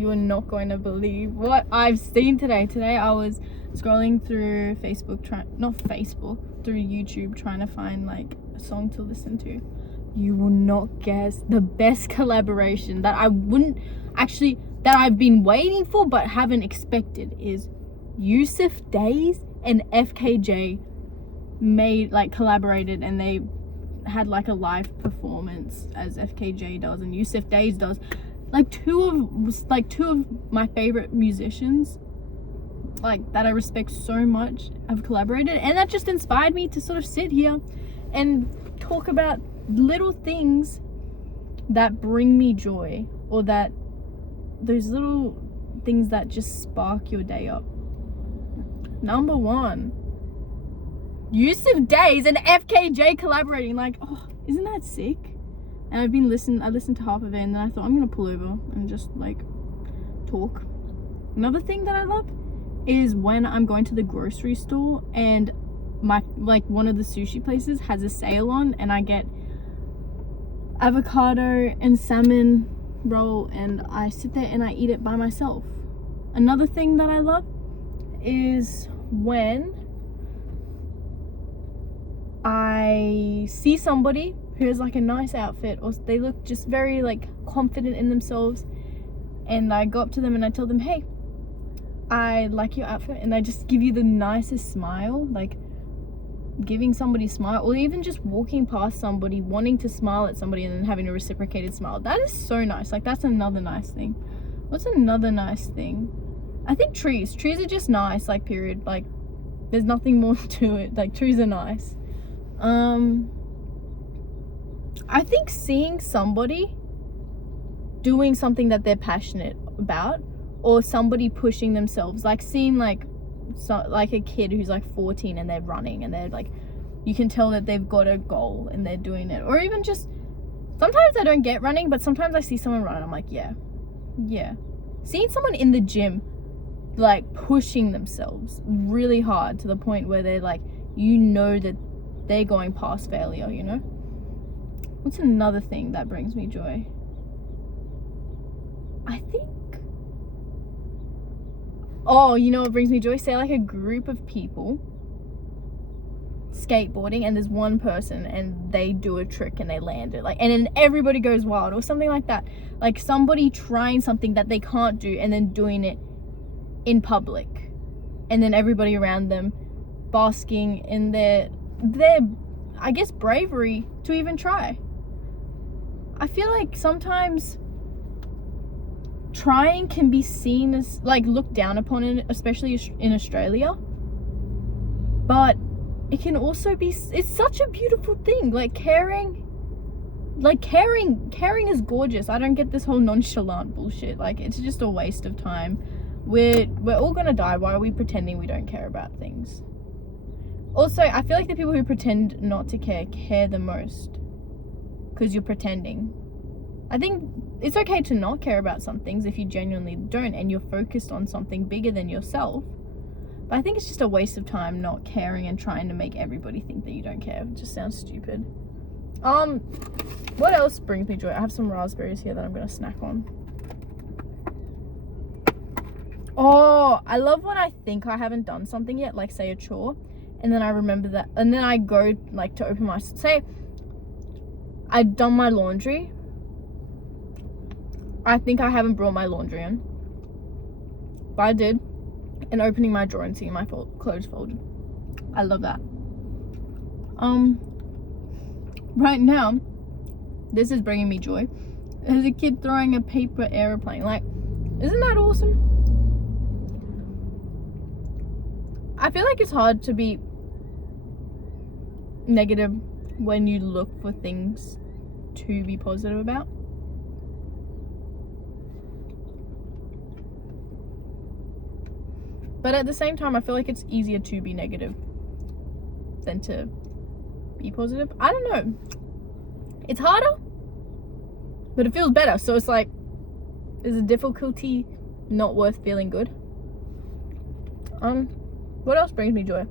You are not going to believe what I've seen today. Today I was scrolling through Facebook, through YouTube, trying to find like a song to listen to. You will not guess the best collaboration that I've been waiting for but haven't expected is Yussef Dayes and FKJ collaborated, and they had like a live performance as FKJ does and Yussef Dayes does. Two of my favorite musicians that I respect so much have collaborated, and that just inspired me to sort of sit here and talk about little things that bring me joy, or those little things that just spark your day up. Number one, Yussef Dayes and FKJ collaborating. Isn't that sick? And I listened to half of it, and then I thought I'm gonna pull over and just talk. Another thing that I love is when I'm going to the grocery store and one of the sushi places has a sale on, and I get avocado and salmon roll, and I sit there and I eat it by myself. Another thing that I love is when I see somebody who has a nice outfit, or they look just very confident in themselves, and I go up to them and I tell them, hey, I like your outfit, and I just give you the nicest smile. Giving somebody a smile, or even just walking past somebody, wanting to smile at somebody and then having a reciprocated smile. That is so nice. That's another nice thing. What's another nice thing? I think trees are just nice, period. There's nothing more to it. Trees are nice. I think seeing somebody doing something that they're passionate about, or somebody pushing themselves, seeing a kid who's 14 and they're running, and they're you can tell that they've got a goal and they're doing it. Or even just, sometimes I don't get running, but sometimes I see someone run and I'm yeah. Seeing someone in the gym pushing themselves really hard to the point where they're that they're going past failure, What's another thing that brings me joy? I think, what brings me joy? Say a group of people skateboarding, and there's one person and they do a trick and they land it, and then everybody goes wild, or something like that. Somebody trying something that they can't do and then doing it in public, and then everybody around them basking in their I guess bravery to even try. I feel sometimes trying can be seen as looked down upon, especially in Australia, but it can also be, it's such a beautiful thing. Caring is gorgeous. I don't get this whole nonchalant bullshit. It's just a waste of time. We're all gonna die. Why are we pretending we don't care about things? Also, I feel the people who pretend not to care the most, because you're pretending. I think it's okay to not care about some things if you genuinely don't and you're focused on something bigger than yourself. But I think it's just a waste of time not caring and trying to make everybody think that you don't care. It just sounds stupid. What else brings me joy? I have some raspberries here that I'm gonna snack on. Oh, I love when I think I haven't done something yet, say a chore, and then I remember that, and then I go to open say I've done my laundry. I think I haven't brought my laundry in, but I did, and opening my drawer and seeing my clothes folded. I love that. Right now, this is bringing me joy. There's a kid throwing a paper airplane. Isn't that awesome? I feel it's hard to be negative when you look for things to be positive about. But at the same time, I feel it's easier to be negative than to be positive. I don't know. It's harder, but it feels better. So it's is the difficulty not worth feeling good? What else brings me joy?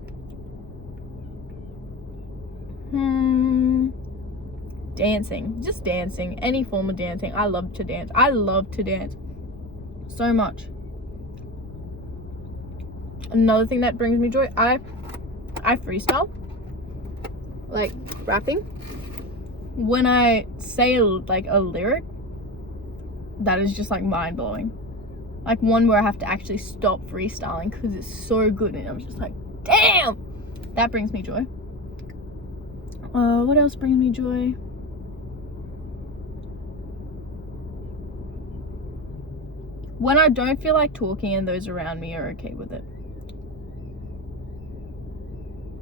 Dancing. Just dancing. Any form of dancing. I love to dance. so much. Another thing that brings me joy, I freestyle, like rapping. When I say like a lyric that is just like mind-blowing, like one where I have to actually stop freestyling because it's so good and I'm just like, damn, that brings me joy. What else brings me joy? When I don't feel like talking and those around me are okay with it.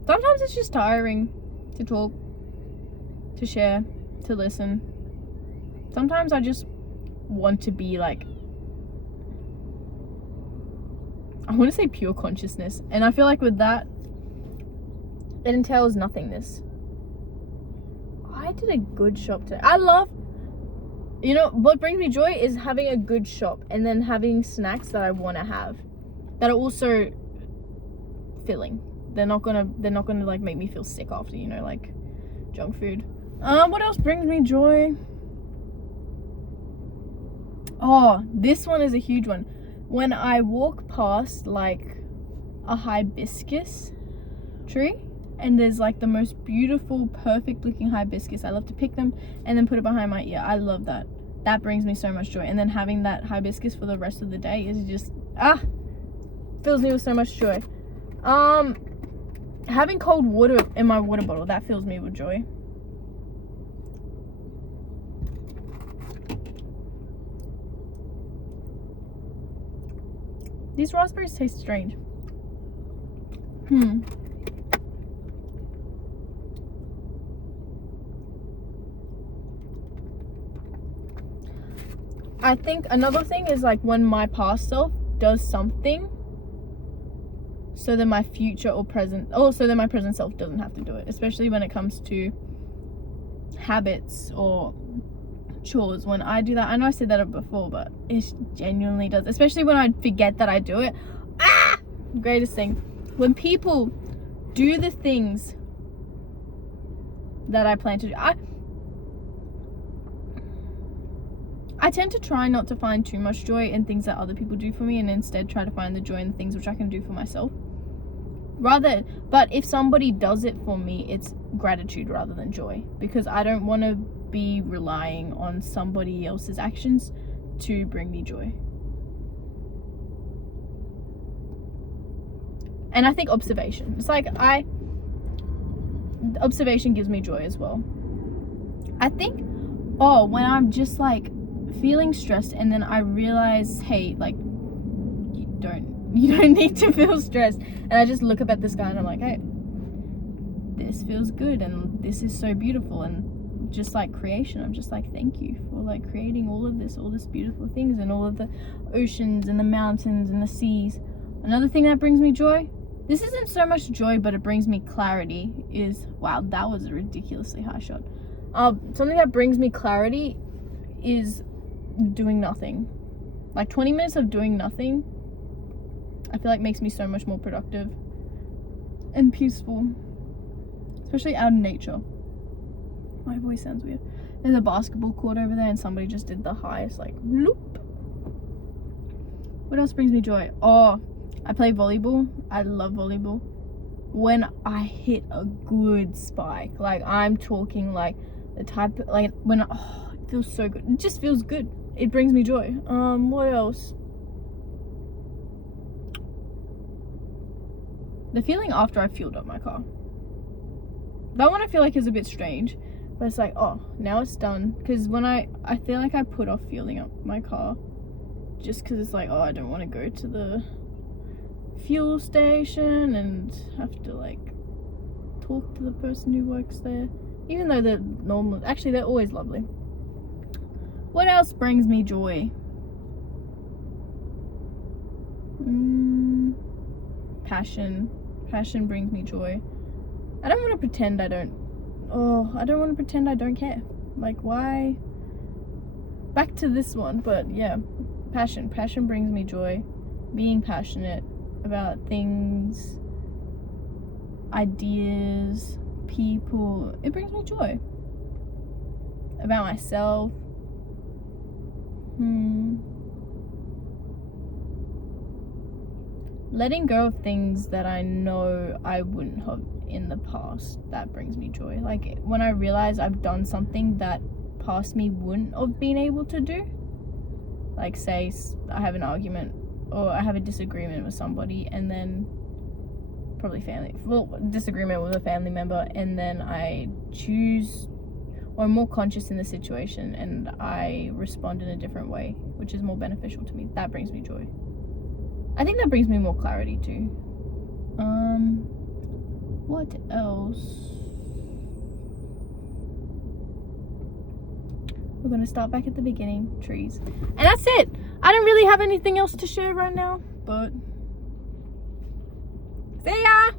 Sometimes it's just tiring to talk, to share, to listen. Sometimes I just want to be like, I want to say pure consciousness. And I feel like with that, it entails nothingness. I did a good shop today. I love, you know, what brings me joy is having a good shop and then having snacks that I want to have that are also filling. They're not gonna like make me feel sick after, you know, like junk food. What else brings me joy? Oh, this one is a huge one. When I walk past like a hibiscus tree and there's like the most beautiful, perfect looking hibiscus, I love to pick them and then put it behind my ear. I love that. That brings me so much joy. And then having that hibiscus for the rest of the day is just fills me with so much joy. Having cold water in my water bottle, that fills me with joy. These raspberries taste strange. I think another thing is like when my past self does something so that my future or present, so that my present self doesn't have to do it, especially when it comes to habits or chores. When I do that, I know I said that before, but it genuinely does, especially when I forget that I do it. Greatest thing, when people do the things that I plan to do. I tend to try not to find too much joy in things that other people do for me and instead try to find the joy in the things which I can do for myself. But if somebody does it for me, it's gratitude rather than joy, because I don't want to be relying on somebody else's actions to bring me joy. And I think observation. It's like observation gives me joy as well. I think, when I'm just like feeling stressed and then I realize, hey, like you don't need to feel stressed, and I just look up at the sky and I'm like, hey, this feels good and this is so beautiful, and just like creation, I'm just like, thank you for like creating all this beautiful things and all of the oceans and the mountains and the seas. Another thing that brings me joy, this isn't so much joy but it brings me clarity, is, wow, that was a ridiculously high shot. Something that brings me clarity is doing nothing. Like 20 minutes of doing nothing, I feel like makes me so much more productive and peaceful, especially out in nature. My voice sounds weird. There's a basketball court over there and somebody just did the highest like loop. What else brings me joy? I play volleyball. I love volleyball. When I hit a good spike, like I'm talking like the type, like when it feels so good. It just feels good. It brings me joy. What else? The feeling after I fueled up my car. That one I feel like is a bit strange, but it's like, now it's done. Because when I feel like I put off fueling up my car just because it's like, I don't want to go to the fuel station and have to like talk to the person who works there, even though they're normal. Actually, they're always lovely. What else brings me joy? Passion brings me joy. I don't want to pretend I don't care. Like, why? Back to this one, but yeah, passion brings me joy. Being passionate about things, ideas, people, it brings me joy. About myself, letting go of things that I know I wouldn't have in the past, that brings me joy. Like when I realize I've done something that past me wouldn't have been able to do. Like say I have an argument or I have a disagreement with somebody, and then probably disagreement with a family member, and then I choose, or I'm more conscious in the situation and I respond in a different way, which is more beneficial to me. That brings me joy. I think that brings me more clarity too. What else? We're gonna start back at the beginning. Trees. And that's it. I don't really have anything else to share right now, but see ya!